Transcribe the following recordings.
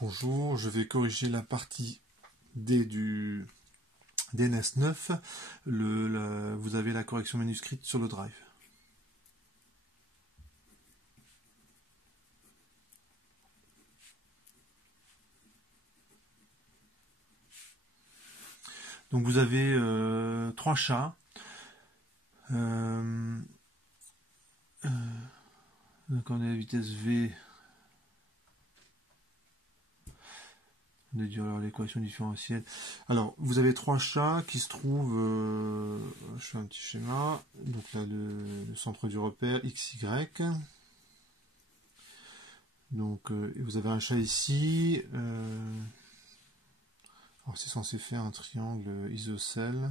Bonjour, je vais corriger la partie D du DNS 9. Vous avez la correction manuscrite sur le drive. Donc vous avez trois chats. Donc on est à la vitesse V. On déduire alors l'équation différentielle. Alors, vous avez trois chats qui se trouvent, je fais un petit schéma, donc là le centre du repère XY. Donc vous avez un chat ici, alors c'est censé faire un triangle isocèle,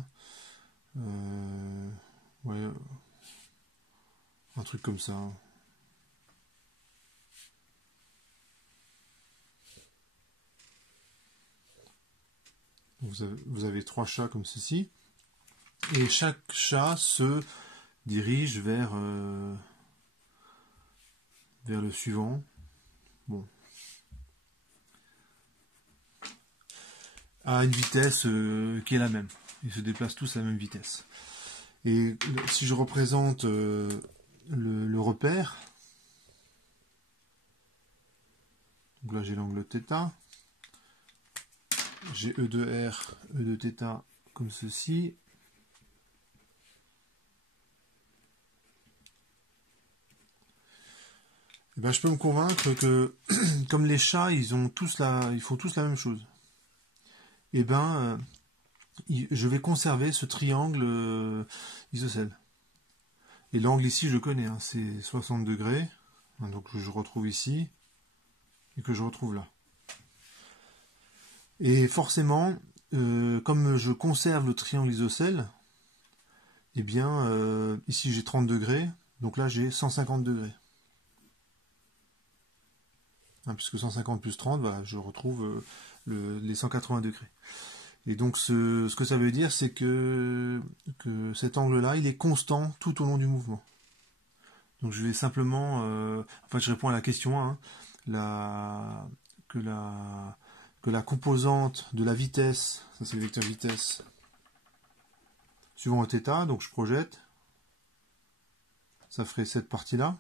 ouais, un truc comme ça. Vous avez trois chats comme ceci, et chaque chat se dirige vers le suivant. Bon, à une vitesse qui est la même. Ils se déplacent tous à la même vitesse. Et si je représente le repère, donc là j'ai l'angle θ, j'ai E de R, E de θ comme ceci. Et ben, je peux me convaincre que comme les chats, ils font tous la même chose. Et ben, je vais conserver ce triangle isocèle. Et l'angle ici, je le connais, hein, c'est 60 degrés. Donc je retrouve ici et que je retrouve là. Et forcément, comme je conserve le triangle isocèle, eh bien, ici j'ai 30 degrés, donc là j'ai 150 degrés. Hein, puisque 150 plus 30, voilà, je retrouve les 180 degrés. Et donc ce que ça veut dire, c'est que cet angle-là, il est constant tout au long du mouvement. Donc je vais simplement, enfin je réponds à la question 1, hein, que la composante de la vitesse, ça c'est le vecteur vitesse, suivant le θ, donc je projette, ça ferait cette partie-là.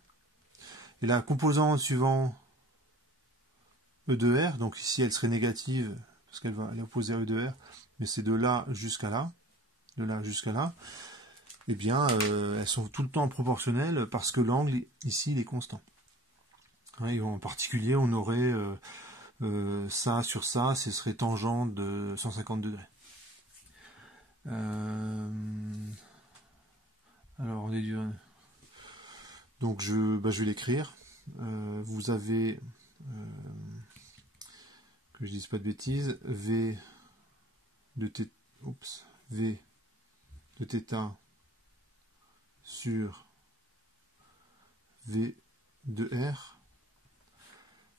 Et la composante suivant E de R, donc ici elle serait négative, parce qu'elle va opposer à E de R, mais c'est de là jusqu'à là, eh bien elles sont tout le temps proportionnelles parce que l'angle ici il est constant. Hein, et en particulier on aurait ça sur ça, ce serait tangent de 150 degrés. Alors on est du... Donc je vais l'écrire. Vous avez, que je dise pas de bêtises, V de θ sur V de R.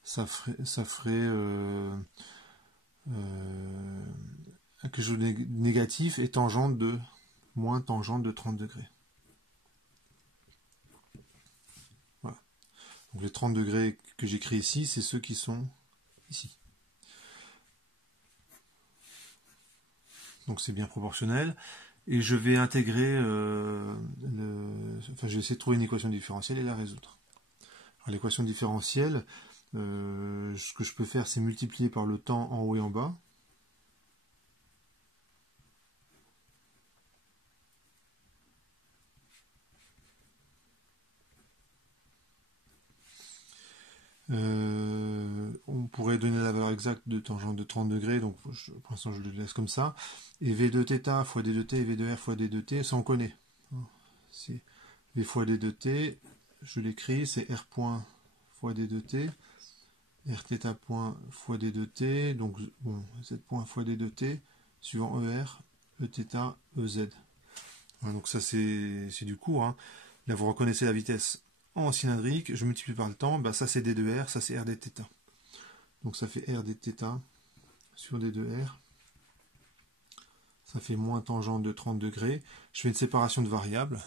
Ça ferait quelque chose de négatif et tangente de moins tangente de 30 degrés. Voilà. Donc les 30 degrés que j'écris ici, c'est ceux qui sont ici. Donc c'est bien proportionnel. Et je vais intégrer enfin je vais essayer de trouver une équation différentielle et la résoudre. L'équation différentielle, ce que je peux faire, c'est multiplier par le temps en haut et en bas. On pourrait donner la valeur exacte de tangente de 30 degrés, donc pour l'instant je le laisse comme ça. Et V de θ fois D de T et V de R fois D de T, ça on connaît. C'est V fois D de T, je l'écris, c'est R point fois D de T, Rθ point fois D de T, donc bon, Z point fois D de T, suivant ER, Eθ, EZ. Voilà, donc ça c'est du cours. Hein. Là vous reconnaissez la vitesse en cylindrique, je multiplie par le temps, bah ça c'est D de R, ça c'est R dθ. Donc ça fait R dθ sur D de R. Ça fait moins tangente de 30 degrés. Je fais une séparation de variables,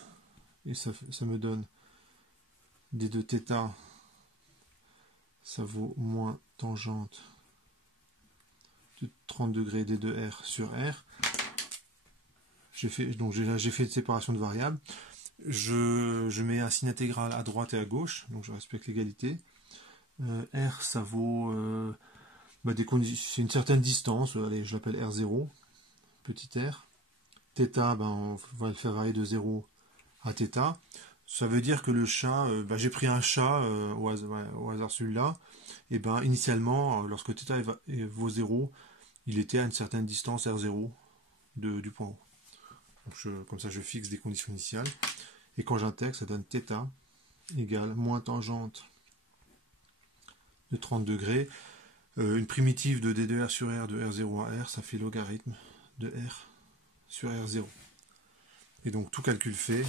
et ça me donne D de θ, ça vaut moins tangente de 30 degrés d de R sur R. J'ai fait une séparation de variables. Je mets un signe intégral à droite et à gauche, donc je respecte l'égalité. R, ça vaut c'est une certaine distance, allez, je l'appelle R0, petit r. Θ, on va le faire varier de 0 à θ. Ça veut dire que le chat, j'ai pris un chat au hasard celui-là, et initialement, lorsque θ vaut 0, il était à une certaine distance R0 du point haut. Donc comme ça, je fixe des conditions initiales. Et quand j'intègre, ça donne θ égale moins tangente de 30 degrés. Une primitive de d de R sur R de R0 à R, ça fait logarithme de R sur R0. Et donc tout calcul fait,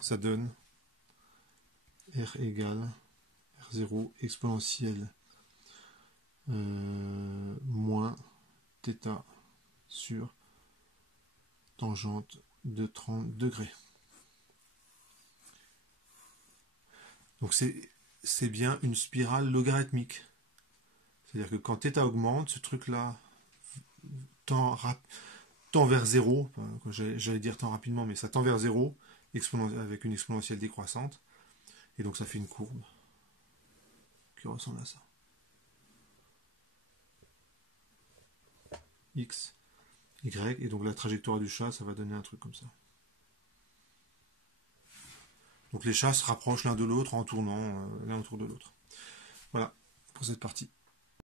ça donne R égale R0 exponentielle moins θ sur tangente de 30 degrés. Donc c'est bien une spirale logarithmique. C'est-à-dire que quand θ augmente, ce truc-là tend vers 0, j'allais dire tend rapidement, mais ça tend vers 0 avec une exponentielle décroissante. Et donc ça fait une courbe qui ressemble à ça. X, Y, et donc la trajectoire du chat, ça va donner un truc comme ça. Donc les chats se rapprochent l'un de l'autre en tournant l'un autour de l'autre. Voilà pour cette partie.